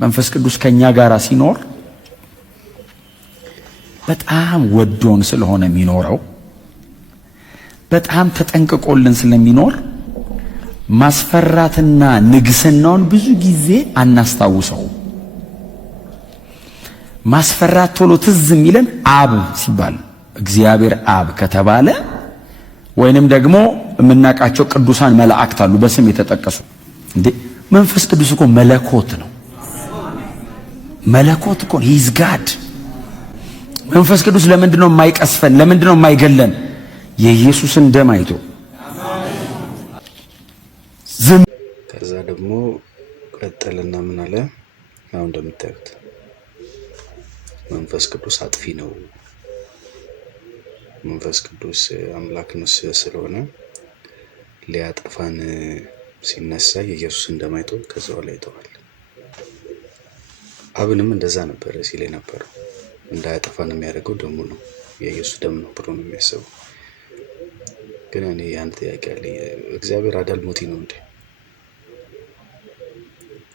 መንፈስ ቅዱስ ከኛ ጋር ሲኖር በጣም ወዶን ስለሆነ የሚኖረው በጣም ተጠንቅቆልን ስለሚኖር ማስፈራትና ንግስናውን ብዙ ጊዜ አናስታውሰው። ማስፈራት ቶሎ ትዝ የሚለን አብ ሲባል እግዚአብሔር አብ ከተባለ ወይንም ደግሞ የምናውቃቸው ቅዱሳን መላእክት አሉ በስም የተጠቀሱ። እንዴ መንፈስ ቅዱስ እኮ መለኮት ነው። መለኮት እኮ ሂዝ ጋድ። መንፈስ ቅዱስ ለምንድነው የማይቀስፈን? ለምንድነው የማይገለን? የኢየሱስን ደም አይቶ ዝም። ከዛ ደግሞ ቀጠልና ምን አለ? አሁን እንደምታዩት መንፈስ ቅዱስ አጥፊ ነው። መንፈስ ቅዱስ አምላክነስ ስለሆነ ሊያጠፋን ሲነሳ የኢየሱስን ደም አይቶ ከዛው ላይ ይተዋል። አብንም እንደዛ ነበረ ሲል የነበረው። እንዳያጠፋን የሚያደርገው ደሙ ነው፣ የኢየሱስ ደም ነው ብሎ ነው የሚያስበው። ግን እኔ አንድ ጥያቄ አለ። እግዚአብሔር አዳልሞቲ ነው እንዴ?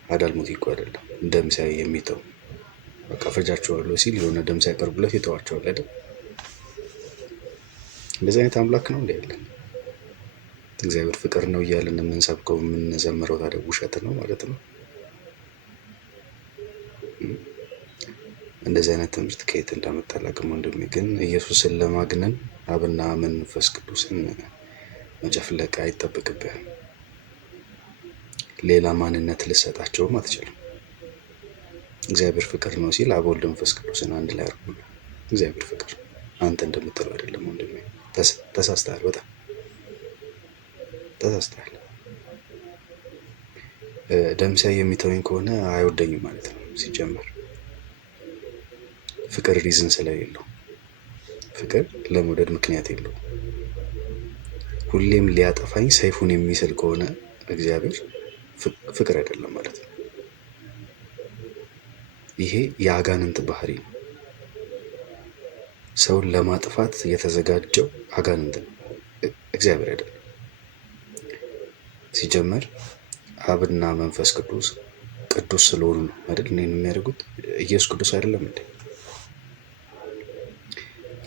አዳልሞቲ እኮ አይደለም። ደም ሳይ የሚተው በቃ ፈጃቸዋለሁ ሲል የሆነ ደም ሳይቀርቡለት ይተዋቸዋል አይደል? እንደዚህ አይነት አምላክ ነው እንዴ ያለን? እግዚአብሔር ፍቅር ነው እያልን የምንሰብከው የምንዘምረው ታዲያ ውሸት ነው ማለት ነው? እንደዚህ አይነት ትምህርት ከየት እንዳመጣላቅም ወንድሜ። ግን ኢየሱስን ለማግነን አብና መንፈስ ቅዱስን መጨፍለቅ አይጠበቅብህም። ሌላ ማንነት ልሰጣቸውም አትችልም። እግዚአብሔር ፍቅር ነው ሲል አብ ወልድ መንፈስ ቅዱስን አንድ ላይ አድርጎ ነው። እግዚአብሔር ፍቅር አንተ እንደምትለው አይደለም ወንድሜ። ተሳስተሃል፣ በጣም ተሳስተሃል። ደም ሳይ የሚተወኝ ከሆነ አይወደኝም ማለት ነው ሲጀመር። ፍቅር ሪዝን ስለሌለው፣ ፍቅር ለመውደድ ምክንያት የለው። ሁሌም ሊያጠፋኝ ሰይፉን የሚስል ከሆነ እግዚአብሔር ፍቅር አይደለም ማለት ነው። ይሄ የአጋንንት ባህሪ ነው። ሰውን ለማጥፋት የተዘጋጀው አጋንንት ነው፣ እግዚአብሔር አይደለም። ሲጀመር አብና መንፈስ ቅዱስ ቅዱስ ስለሆኑ ነው አይደል እኔን የሚያደርጉት። ኢየሱስ ቅዱስ አይደለም እንዴ?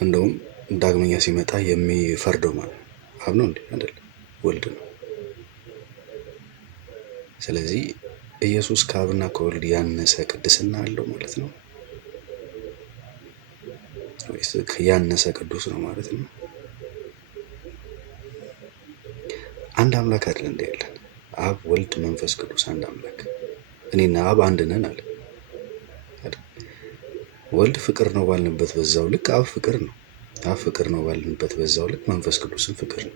እንደውም ዳግመኛ ሲመጣ የሚፈርደው ማለት አብ ነው እንዴ? አይደል፣ ወልድ ነው። ስለዚህ ኢየሱስ ከአብና ከወልድ ያነሰ ቅድስና አለው ማለት ነው ወይስ ያነሰ ቅዱስ ነው ማለት ነው? አንድ አምላክ አይደል እንዴ ያለን? አብ ወልድ መንፈስ ቅዱስ አንድ አምላክ። እኔና አብ አንድ ነን አለ። ወልድ ፍቅር ነው ባልንበት በዛው ልክ አብ ፍቅር ነው። አብ ፍቅር ነው ባልንበት በዛው ልክ መንፈስ ቅዱስን ፍቅር ነው።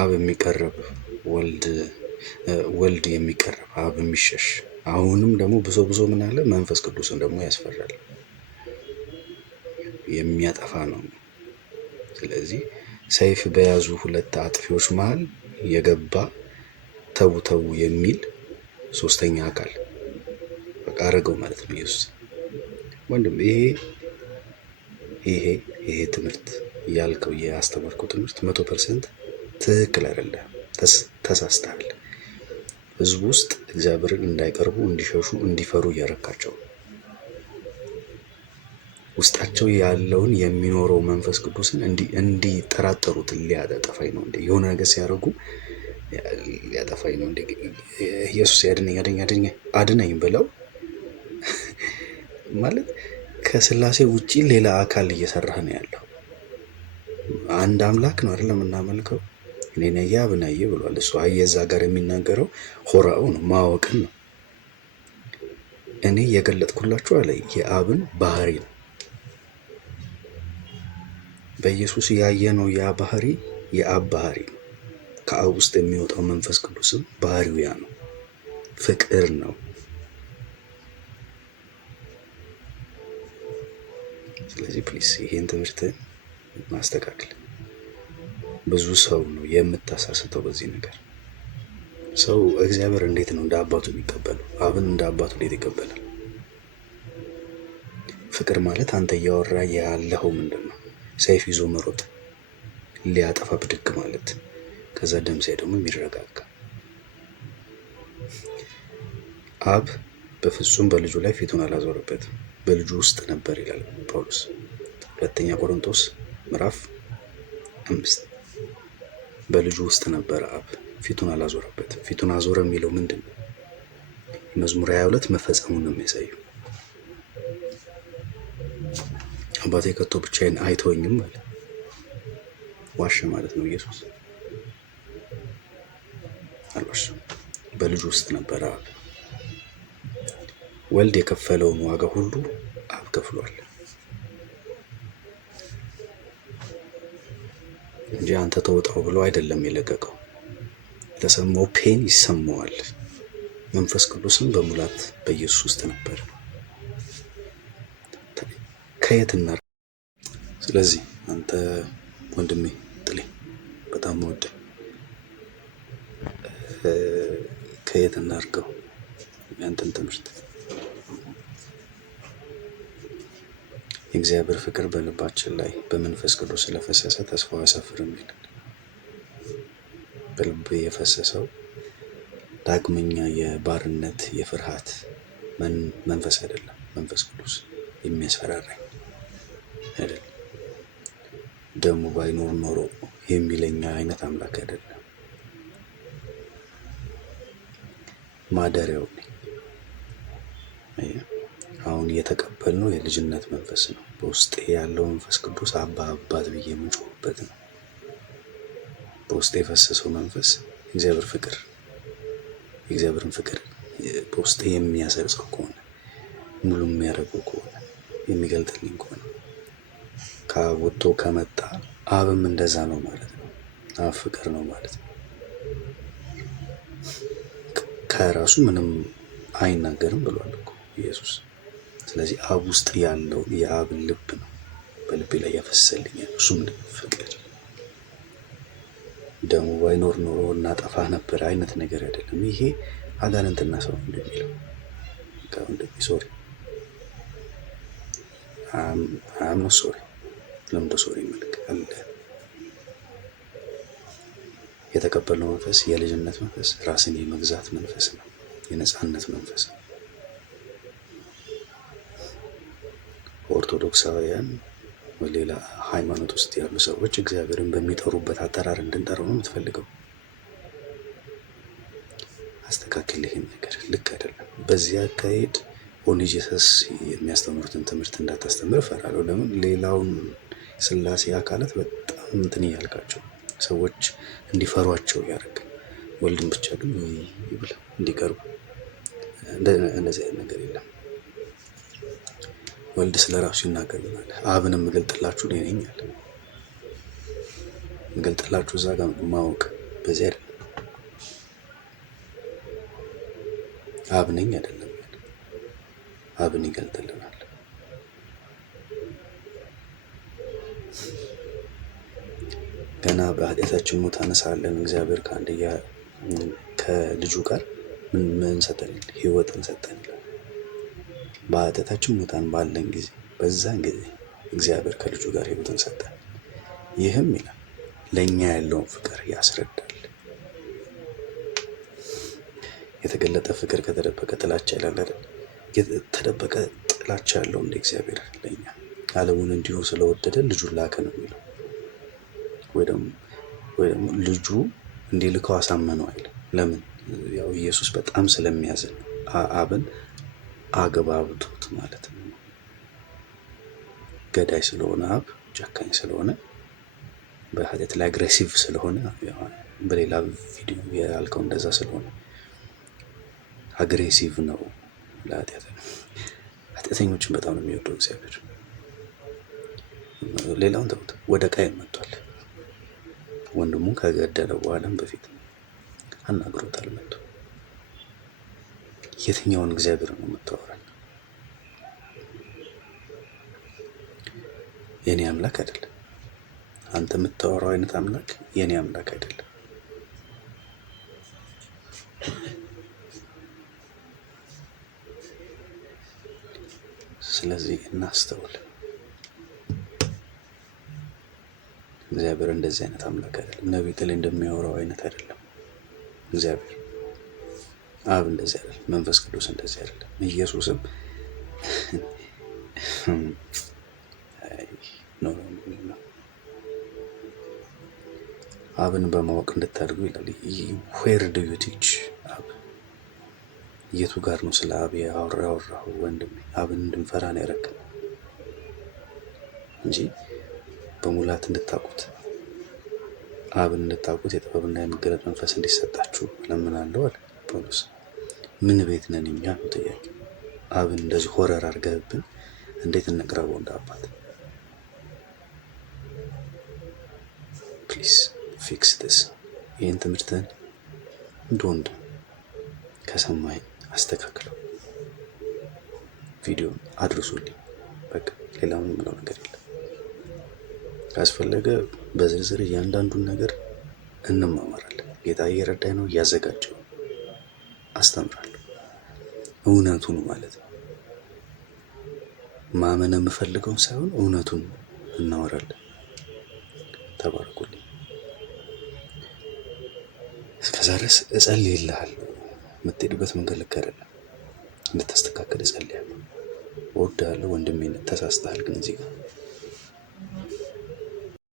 አብ የሚቀርብ ወልድ የሚቀርብ አብ የሚሸሽ። አሁንም ደግሞ ብዙ ምን አለ? መንፈስ ቅዱስን ደግሞ ያስፈራል፣ የሚያጠፋ ነው። ስለዚህ ሰይፍ በያዙ ሁለት አጥፊዎች መሃል የገባ ተው የሚል ሶስተኛ አካል በቃ አረገው ማለት ነው ኢየሱስ። ወንድም ይሄ ትምህርት ያልከው ያስተማርከው ትምህርት 100% ትክክል አይደለም፣ ተሳስተሃል። ህዝቡ ውስጥ እግዚአብሔርን እንዳይቀርቡ፣ እንዲሸሹ፣ እንዲፈሩ እያረካቸው ውስጣቸው ያለውን የሚኖረው መንፈስ ቅዱስን እንዲጠራጠሩት ሊያጠፋኝ ነው እንዴ? የሆነ ነገር ሲያደርጉ ሊያጠፋኝ ነው እንዴ? ኢየሱስ አድነኝ ብለው ማለት ከስላሴ ውጪ ሌላ አካል እየሰራህ ነው ያለው። አንድ አምላክ ነው አይደለም እናመልከው። እኔን ያየ አብን አየ ብሏል እሱ። አየዛ ጋር የሚናገረው ሆራው ነው፣ ማወቅን ነው። እኔ የገለጥኩላችሁ አለ የአብን ባህሪ ነው። በኢየሱስ ያየነው ያ ባህሪ የአብ ባህሪ ነው። ከአብ ውስጥ የሚወጣው መንፈስ ቅዱስም ባህሪው ያ ነው፣ ፍቅር ነው። ስለዚህ ፕሊስ ይሄን ትምህርት ማስተካከል። ብዙ ሰው ነው የምታሳስተው በዚህ ነገር። ሰው እግዚአብሔር እንዴት ነው እንደ አባቱ የሚቀበለው? አብን እንደ አባቱ እንዴት ይቀበላል? ፍቅር ማለት አንተ እያወራ ያለኸው ምንድን ነው? ሰይፍ ይዞ መሮጥ፣ ሊያጠፋ ብድግ ማለት፣ ከዛ ደም ሳይ ደግሞ የሚረጋጋ። አብ በፍጹም በልጁ ላይ ፊቱን አላዞረበትም፣ በልጁ ውስጥ ነበር ይላል ጳውሎስ ሁለተኛ ቆሮንቶስ ምዕራፍ 5። በልጁ ውስጥ ነበር አብ፣ ፊቱን አላዞረበትም። ፊቱን አዞረ የሚለው ምንድን ነው? መዝሙር 22 መፈጸሙን ነው የሚያሳየው። አባቴ ከቶ ብቻዬን አይተወኝም ማለት ዋሸ ማለት ነው። ኢየሱስ አልዋሸም። በልጁ ውስጥ ነበር አብ። ወልድ የከፈለውን ዋጋ ሁሉ አብ ከፍሏል እንጂ አንተ ተወጣው ብሎ አይደለም የለቀቀው። የተሰማው ፔን ይሰማዋል። መንፈስ ቅዱስም በሙላት በኢየሱስ ውስጥ ነበር። ከየትና ስለዚህ አንተ ወንድሜ ጥሌ በጣም ወደ ከየት እናድርገው ያንተን ትምህርት? የእግዚአብሔር ፍቅር በልባችን ላይ በመንፈስ ቅዱስ ስለፈሰሰ ተስፋው አያሳፍርም ይላል። በልብ የፈሰሰው ዳግመኛ የባርነት የፍርሃት መንፈስ አይደለም። መንፈስ ቅዱስ የሚያስፈራራኝ አይደለም። ደሙ ባይኖር ኖሮ የሚለኛ አይነት አምላክ አይደለም። ማደሪያው ነኝ። አሁን የተቀበልነው የልጅነት መንፈስ ነው። በውስጤ ያለው መንፈስ ቅዱስ አባ አባት ብዬ የምንጮህበት ነው። በውስጤ የፈሰሰው መንፈስ የእግዚአብሔር ፍቅር በውስጤ የሚያሰርጸው ከሆነ ሙሉ የሚያደርገው ከሆነ የሚገልጥልኝ ከሆነ ከአብ ወጥቶ ከመጣ አብም እንደዛ ነው ማለት ነው። አብ ፍቅር ነው ማለት ነው። ከራሱ ምንም አይናገርም ብሏል እኮ ኢየሱስ። ስለዚህ አብ ውስጥ ያለው የአብን ልብ ነው በልቤ ላይ ያፈሰልኛል። እሱ ምንድን ነው? ፍቅር። ደሙ ባይኖር ኖሮ እናጠፋ ነበር አይነት ነገር አይደለም። ይሄ አጋንንትና ሰው እንደሚለው ሶሪ አም ኖት ሶሪ ለምዶ ሶሪ መልክ አለ። የተቀበልነው መንፈስ የልጅነት መንፈስ፣ ራስን የመግዛት መንፈስ ነው። የነፃነት መንፈስ ነው። ኦርቶዶክሳውያን ሌላ ሃይማኖት ውስጥ ያሉ ሰዎች እግዚአብሔርን በሚጠሩበት አጠራር እንድንጠራው ነው የምትፈልገው። አስተካክል። ይሄን ነገር ልክ አይደለም። በዚህ አካሄድ ኦንሊ ጂሰስ የሚያስተምሩትን ትምህርት እንዳታስተምር እፈራለሁ። ለምን? ሌላውን ስላሴ አካላት በጣም እንትን እያልካቸው ሰዎች እንዲፈሯቸው ያደርግ፣ ወልድን ብቻ ግን ይብላ እንዲቀርቡ። እንደዚህ አይነት ነገር የለም። ወልድ ስለ ራሱ ይናገርናል። አብንም የምገልጥላችሁ እኔ ነኝ አለ። የምገልጥላችሁ እዛ ጋር ማወቅ በዚህ አይደለም። አብ ነኝ አይደለም፣ አብን ይገልጥልናል። ገና በኃጢአታችን ሙታን ሳለን እግዚአብሔር ከአንድያ ከልጁ ጋር ምን ሰጠን? ሕይወትን ሰጠን ይላል። በኃጢአታችን ሙታን ባለን ጊዜ በዛን ጊዜ እግዚአብሔር ከልጁ ጋር ሕይወትን ሰጠን። ይህም ይላል ለእኛ ያለውን ፍቅር ያስረዳል። የተገለጠ ፍቅር ከተደበቀ ጥላቻ ይላል አይደል? የተደበቀ ጥላቻ ያለው እንደ እግዚአብሔር ለኛ ዓለሙን እንዲሁ ስለወደደ ልጁን ላከ ነው የሚለው። ወይ ደግሞ ልጁ እንዲልከው አሳመነው አይደል? ለምን? ያው ኢየሱስ በጣም ስለሚያዝን አብን አግባብቶት ማለት ነው። ገዳይ ስለሆነ አብ ጨካኝ ስለሆነ በኃጢአት ላይ አግሬሲቭ ስለሆነ በሌላ ቪዲዮ ያልከው እንደዛ ስለሆነ አግሬሲቭ ነው ኃጢአተኞችን በጣም ነው የሚወደው እግዚአብሔር። ሌላውን ተውት። ወደ ቃየል መጥቷል። ወንድሙን ከገደለ በኋላም በፊት አናግሮታል መጥቶ። የትኛውን እግዚአብሔር ነው የምታወራኝ? የኔ አምላክ አይደለም። አንተ የምታወራው አይነት አምላክ የኔ አምላክ አይደለም። ስለዚህ እናስተውል። እግዚአብሔር እንደዚህ አይነት አምላክ አይደለም። ነቢይ ጥሌ እንደሚያወራው አይነት አይደለም እግዚአብሔር። አብ እንደዚህ አይደለም፣ መንፈስ ቅዱስ እንደዚህ አይደለም፣ ኢየሱስም ነው። አብን በማወቅ እንድታድጉ ይላል። ዌር ዱ ዩ ቲች አብ? የቱ ጋር ነው ስለ አብ ያወራሁ ወንድሜ? አብን እንድንፈራ ነው ያደረገን እንጂ በሙላት እንድታውቁት፣ አብን እንድታውቁት የጥበብና የመገለጥ መንፈስ እንዲሰጣችሁ እለምናለሁ አለ ጳውሎስ። ምን ቤት ነን እኛ ነው ጥያቄ። አብን እንደዚህ ሆረር አድርገህብን እንዴት እንቅረበው እንደ አባት? ፕሊዝ ፊክስ ዲስ። ይህን ትምህርትህን እንደ ወንድም ከሰማኝ አስተካክለው፣ ቪዲዮን አድርሱልኝ። በቃ ሌላ ምን የምለው ነገር የለም። ካስፈለገ በዝርዝር እያንዳንዱን ነገር እንማማራለን። ጌታ እየረዳኝ ነው፣ እያዘጋጀው አስተምራለሁ። እውነቱን ማለት ነው። ማመን የምፈልገውን ሳይሆን እውነቱን እናወራለን። ተባረኩልኝ። እስከዛ ድረስ እጸልይልሃለሁ። የምትሄድበት መንገድ ልክ አይደለም፣ እንድታስተካከል እጸልያለሁ። እወድሃለሁ ወንድሜ። ተሳስተሃል ግን እዚህ ጋር